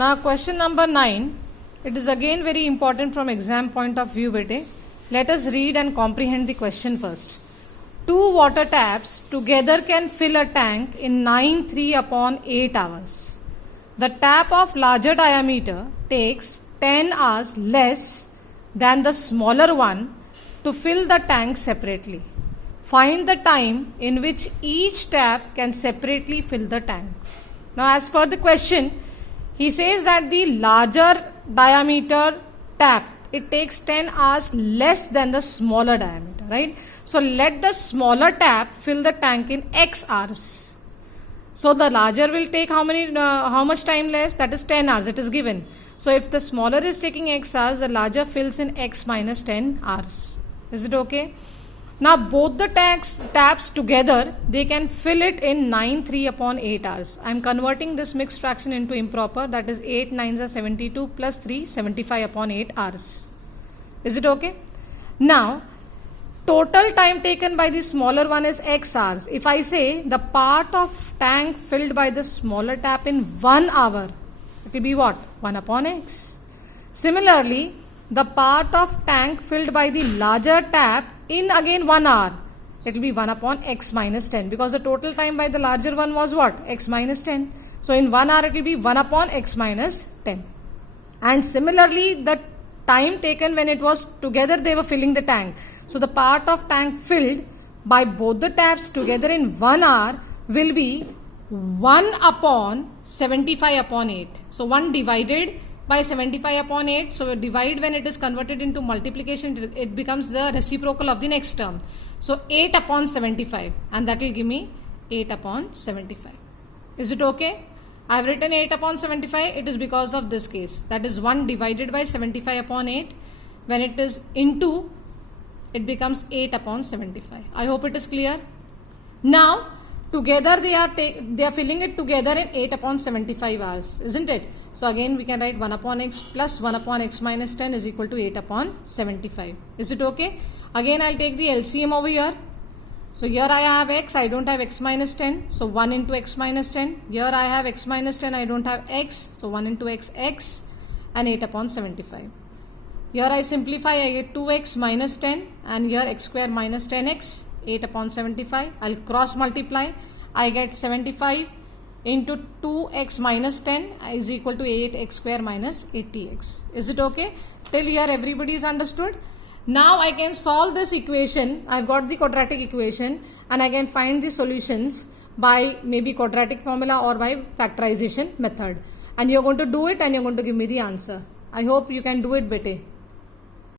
Now question number 9. It is again very important from exam point of view, bete. Let us read and comprehend the question first. Two water taps together can fill a tank in 9/3/8 hours. The tap of larger diameter takes 10 hours less than the smaller one to fill the tank separately. Find the time in which each tap can separately fill the tank. Now, as per the question, he says that the larger diameter tap, it takes 10 hours less than the smaller diameter, right? So, let the smaller tap fill the tank in X hours. So, the larger will take how much time less? That is 10 hours, it is given. So, if the smaller is taking X hours, the larger fills in X minus 10 hours. Is it okay? Now, both the taps together, they can fill it in 9/3/8 hours. I am converting this mixed fraction into improper. That is 8 9s are 72 plus 3, 75/8 hours. Is it okay? Now, total time taken by the smaller one is X hours. If I say the part of tank filled by the smaller tap in 1 hour, it will be what? 1/X. Similarly, the part of tank filled by the larger tap in again 1 hour, it will be 1/X minus 10, because the total time by the larger one was what? X minus 10. So in 1 hour it will be 1/X minus 10. And similarly, the time taken when it was together, they were filling the tank. So the part of tank filled by both the taps together in 1 hour will be 1/75/8. So 1 divided by 75/8. So divide, when it is converted into multiplication, it becomes the reciprocal of the next term. So 8/75, and that will give me 8/75. Is it okay? I have written 8/75. It is because of this case. That is 1 divided by 75/8. When it is into, it becomes 8/75. I hope it is clear. Now, together they are filling it together in 8/75 hours, isn't it? So again we can write 1/X plus 1/X minus 10 is equal to 8/75. Is it okay? Again I'll take the LCM over here. So here I have X, I don't have X minus 10. So 1 into X minus 10. Here I have X minus 10, I don't have X. So 1 into X, X, and 8/75. Here I simplify, I get 2X minus 10, and here X square minus 10X. 8/75. I'll cross multiply. I get 75 into 2x minus 10 is equal to 8x square minus 80x. Is it okay? Till here everybody is understood? Now I can solve this equation. I've got the quadratic equation, and I can find the solutions by maybe quadratic formula or by factorization method. And you're going to do it, and you're going to give me the answer. I hope you can do it, bete.